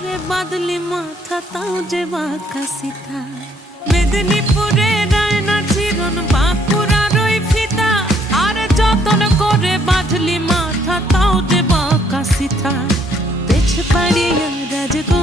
করে বাদলি মাথা তাও যে বাঁকা সিথা মেদিনীপুরে রায়না চিরন বাঁকুড়ার ওই ফিতা আর যতন করে বাঁধলি মাথা তাও যে বাঁকা সিথা পেছ পাড়িয়া রাজগো